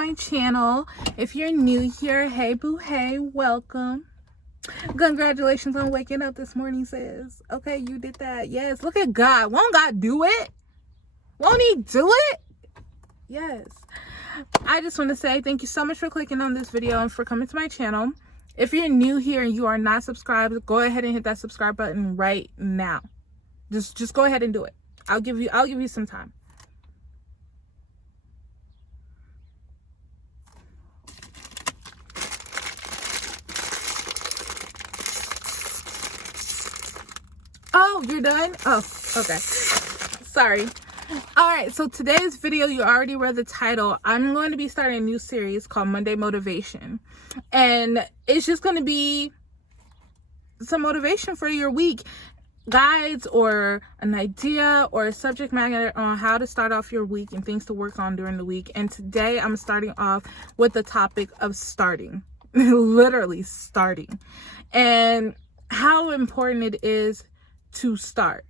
my channel. If you're new here, hey boo, hey, welcome. Congratulations on waking up this morning, sis. Okay, you did that. Yes, look at God. Won't God do it? Won't he do it? Yes. I just want to say thank you so much for clicking on this video and for coming to my channel. If you're new here and you are not subscribed, go ahead and hit that subscribe button right now. Just go ahead and do it. I'll give you some time. Oh, you're done? Oh, okay. Sorry. All right, so today's video, you already read the title. I'm going to be starting a new series called Monday Motivation. And it's just going to be some motivation for your week. Guides or an idea or a subject matter on how to start off your week and things to work on during the week. And today I'm starting off with the topic of starting. Literally starting. And how important it is to start.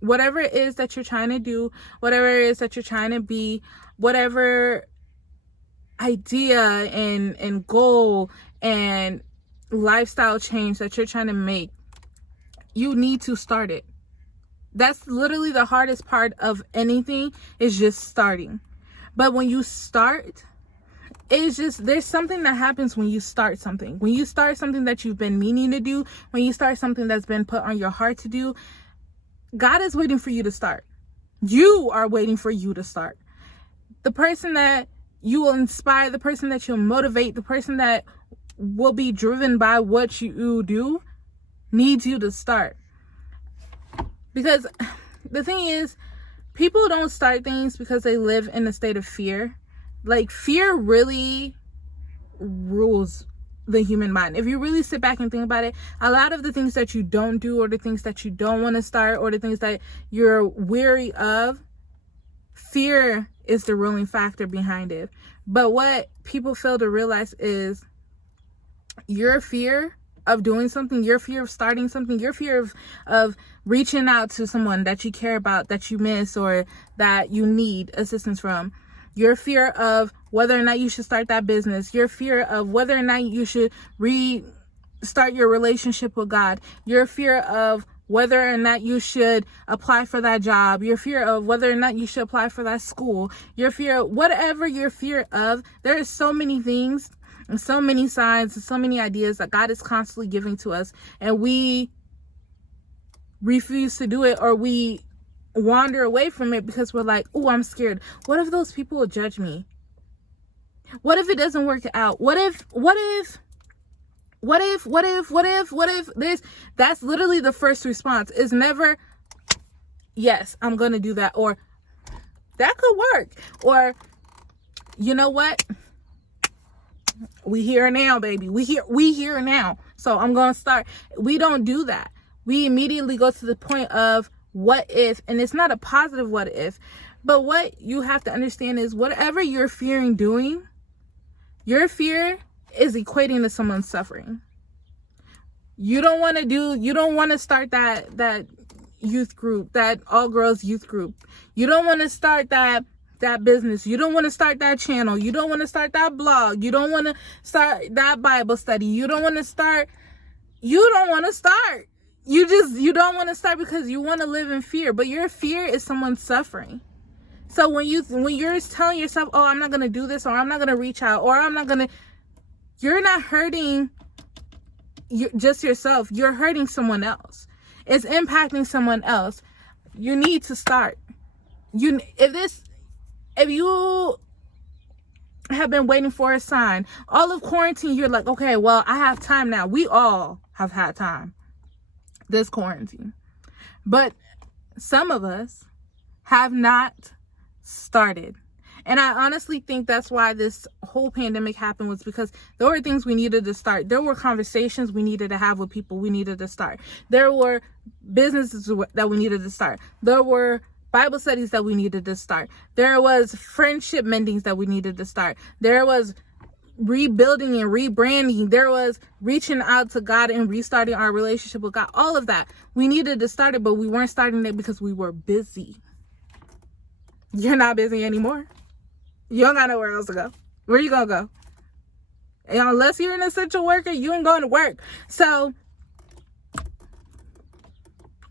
Whatever it is that you're trying to do, whatever it is that you're trying to be, whatever idea and goal and lifestyle change that you're trying to make, you need to start it. That's literally the hardest part of anything, is just starting. But when you start, it's just, there's something that happens when you start something. When you start something that you've been meaning to do, when you start something that's been put on your heart to do, God is waiting for you to start. You are waiting for you to start. The person that you will inspire, the person that you'll motivate, the person that will be driven by what you do needs you to start. Because the thing is, people don't start things because they live in a state of fear. Like, fear really rules the human mind. If you really sit back and think about it, a lot of the things that you don't do, or the things that you don't want to start, or the things that you're weary of, fear is the ruling factor behind it. But what people fail to realize is your fear of doing something, your fear of starting something, your fear of reaching out to someone that you care about, that you miss, or that you need assistance from, your fear of whether or not you should start that business, your fear of whether or not you should restart your relationship with God, your fear of whether or not you should apply for that job, your fear of whether or not you should apply for that school, your fear, whatever your fear of, there are so many things and so many signs and so many ideas that God is constantly giving to us, and we refuse to do it, or we wander away from it because we're like, oh, I'm scared. What if those people will judge me? What if it doesn't work out? What if this? That's literally the first response. Is never, yes, I'm going to do that. Or that could work. Or, you know what? We here now, baby. We here now. So I'm going to start. We don't do that. We immediately go to the point of what if, and it's not a positive what if, but what you have to understand is whatever you're fearing doing, your fear is equating to someone's suffering. You don't want to start that youth group, that all girls youth group. You don't want to start that business. You don't want to start that channel. You don't want to start that blog. You don't want to start that Bible study. You don't want to start. You don't want to start because you want to live in fear, but your fear is someone's suffering. So when you're telling yourself, oh, I'm not going to do this, or I'm not going to reach out, or you're not hurting just yourself. You're hurting someone else. It's impacting someone else. You need to start. If you have been waiting for a sign all of quarantine, you're like, okay, well, I have time now. We all have had time this quarantine, but some of us have not started. And I honestly think that's why this whole pandemic happened, was because there were things we needed to start. There were conversations we needed to have with people we needed to start. There were businesses that we needed to start. There were Bible studies that we needed to start. There was friendship mendings that we needed to start. There was rebuilding and rebranding. There was reaching out to God and restarting our relationship with God. All of that. We needed to start it, but we weren't starting it because we were busy. You're not busy anymore. You don't got nowhere else to go. Where you gonna go? And unless you're an essential worker, you ain't going to work. So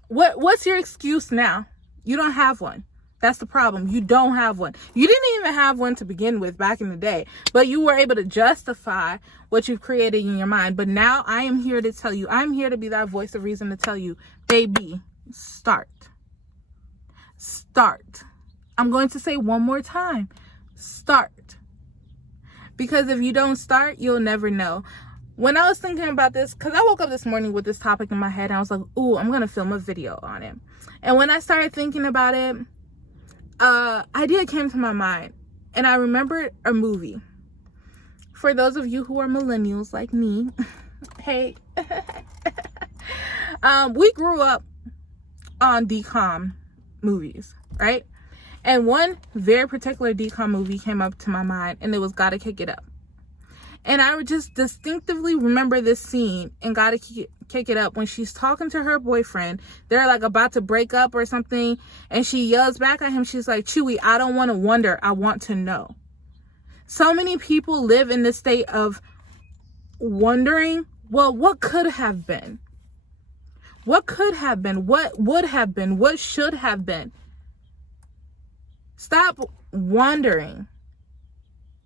what's your excuse now? You don't have one. That's the problem. You don't have one. You didn't even have one to begin with back in the day, but you were able to justify what you've created in your mind. But now I am here to tell you, I'm here to be that voice of reason to tell you, baby, start. Start. I'm going to say one more time, start. Because if you don't start, you'll never know. When I was thinking about this, because I woke up this morning with this topic in my head, and I was like, ooh, I'm going to film a video on it. And when I started thinking about it, idea came to my mind. And I remembered a movie. For those of you who are millennials like me, hey, we grew up on DCOM movies, right? And one very particular DCOM movie came up to my mind, and it was Gotta Kick It Up. And I would just distinctively remember this scene in Gotta Kick It Up when she's talking to her boyfriend. They're like about to break up or something, and she yells back at him. She's like, Chewy, I don't want to wonder. I want to know. So many people live in this state of wondering, well, what could have been? What could have been? What would have been? What should have been? Stop wondering.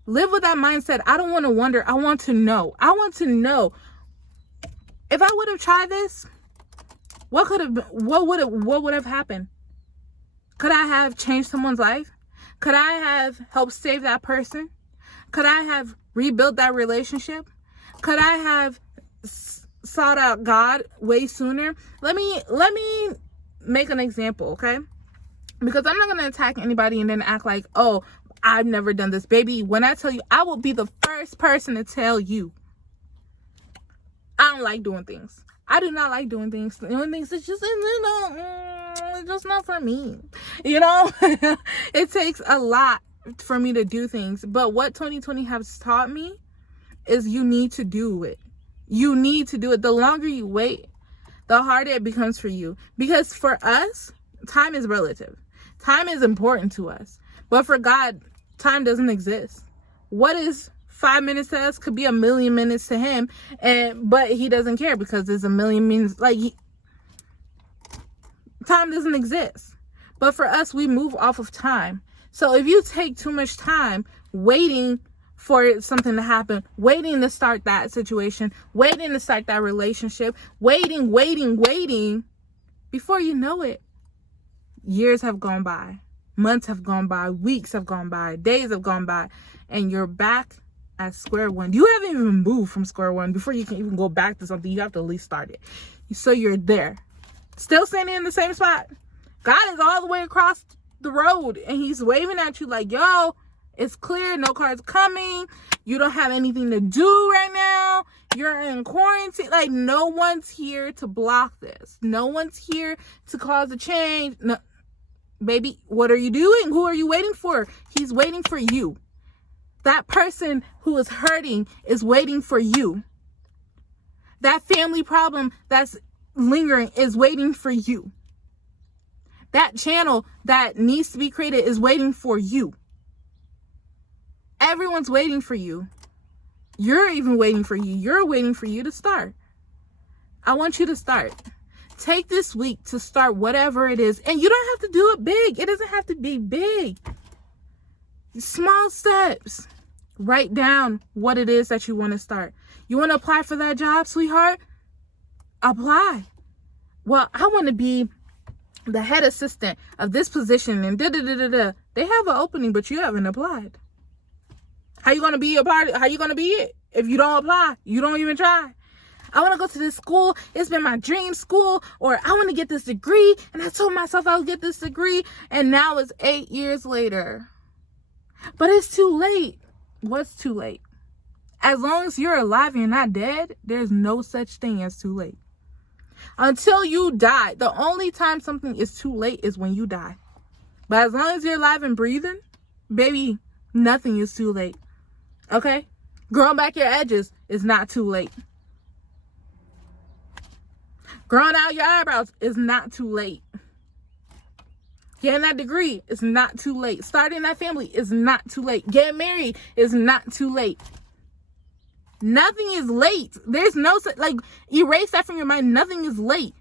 Live with that mindset. I don't want to wonder. I want to know. I want to know. If I would have tried this, what would have happened? Could I have changed someone's life? Could I have helped save that person? Could I have rebuilt that relationship? Could I have sought out God way sooner? Let me make an example, okay? Because I'm not going to attack anybody and then act like, oh, I've never done this. Baby, when I tell you, I will be the first person to tell you. I don't like doing things. I do not like doing things. Doing things, it's just, it's just not for me. You know, it takes a lot for me to do things. But what 2020 has taught me is you need to do it. You need to do it. The longer you wait, the harder it becomes for you. Because for us, time is relative. Time is important to us. But for God, time doesn't exist. What is 5 minutes to us could be a million minutes to him. But he doesn't care because there's a million minutes. Time doesn't exist. But for us, we move off of time. So if you take too much time waiting for something to happen, waiting to start that situation, waiting to start that relationship, waiting, before you know it, years have gone by, months have gone by, weeks have gone by, days have gone by, and you're back at square one. You haven't even moved from square one. Before you can even go back to something, you have to at least start it. So you're there, still standing in the same spot. God is all the way across the road, and he's waving at you like, yo, it's clear, no cars coming, you don't have anything to do right now, you're in quarantine. Like, no one's here to block this. No one's here to cause a change. No, baby, what are you doing? Who are you waiting for? He's waiting for you. That person who is hurting is waiting for you. That family problem that's lingering is waiting for you. That channel that needs to be created is waiting for you. Everyone's waiting for you. You're even waiting for you. You're waiting for you to start. I want you to start. Take this week to start whatever it is. And you don't have to do it big. It doesn't have to be big. Small steps. Write down what it is that you want to start. You want to apply for that job, sweetheart? Apply. Well, I want to be the head assistant of this position and da-da-da-da-da. They have an opening, but you haven't applied. How you going to be a part of, how you going to be it if you don't apply? You don't even try. I want to go to this school. It's been my dream school. Or I want to get this degree. And I told myself I'll get this degree. And now it's 8 years later. But it's too late. What's too late? As long as you're alive and you're not dead, there's no such thing as too late. Until you die. The only time something is too late is when you die. But as long as you're alive and breathing, baby, nothing is too late. Okay? Growing back your edges is not too late. Growing out your eyebrows is not too late. Getting that degree is not too late. Starting that family is not too late. Getting married is not too late. Nothing is late. There's no, like, erase that from your mind. Nothing is late.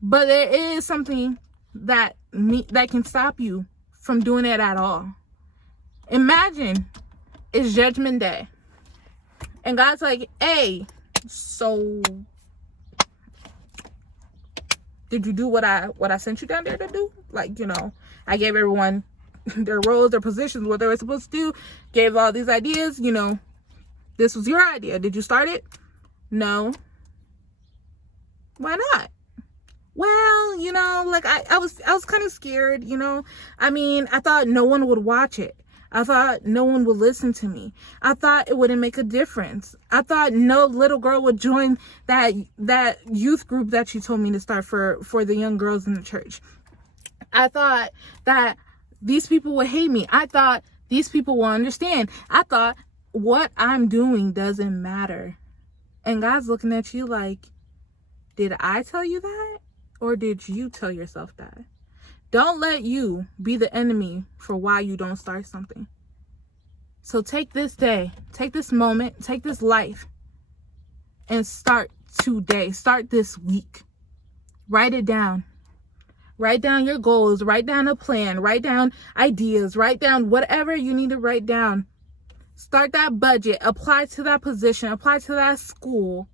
But there is something that can stop you from doing it at all. Imagine it's Judgment Day. And God's like, hey, so did you do what I sent you down there to do? Like, you know, I gave everyone their roles, their positions, what they were supposed to do, gave all these ideas, you know, this was your idea. Did you start it? No. Why not? Well, you know, like I was kind of scared, you know. I mean, I thought no one would watch it. I thought no one would listen to me. I thought it wouldn't make a difference. I thought no little girl would join that youth group that you told me to start for the young girls in the church. I thought that these people would hate me. I thought these people will understand. I thought what I'm doing doesn't matter. And God's looking at you like, did I tell you that? Or did you tell yourself that? Don't let you be the enemy for why you don't start something. So take this day, take this moment, take this life, and start today. Start this week. Write it down. Write down your goals. Write down a plan. Write down ideas. Write down whatever you need to write down. Start that budget. Apply to that position. Apply to that school.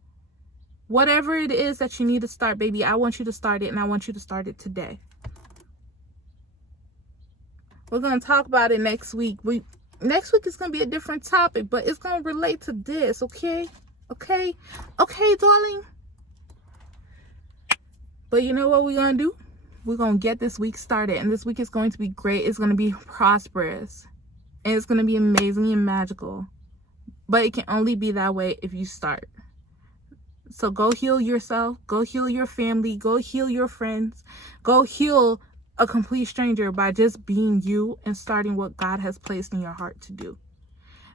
Whatever it is that you need to start, baby, I want you to start it, and I want you to start it today. We're going to talk about it next week. Next week is going to be a different topic, but it's going to relate to this, okay? Okay, darling? But you know what we're going to do? We're going to get this week started, and this week is going to be great. It's going to be prosperous, and it's going to be amazing and magical. But it can only be that way if you start. So go heal yourself. Go heal your family. Go heal your friends. Go heal a complete stranger by just being you and starting what God has placed in your heart to do.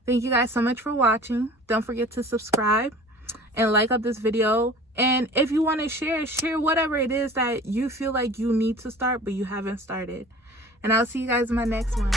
Thank you guys so much for watching. Don't forget to subscribe and like up this video. And if you want to share whatever it is that you feel like you need to start but you haven't started. And I'll see you guys in my next one.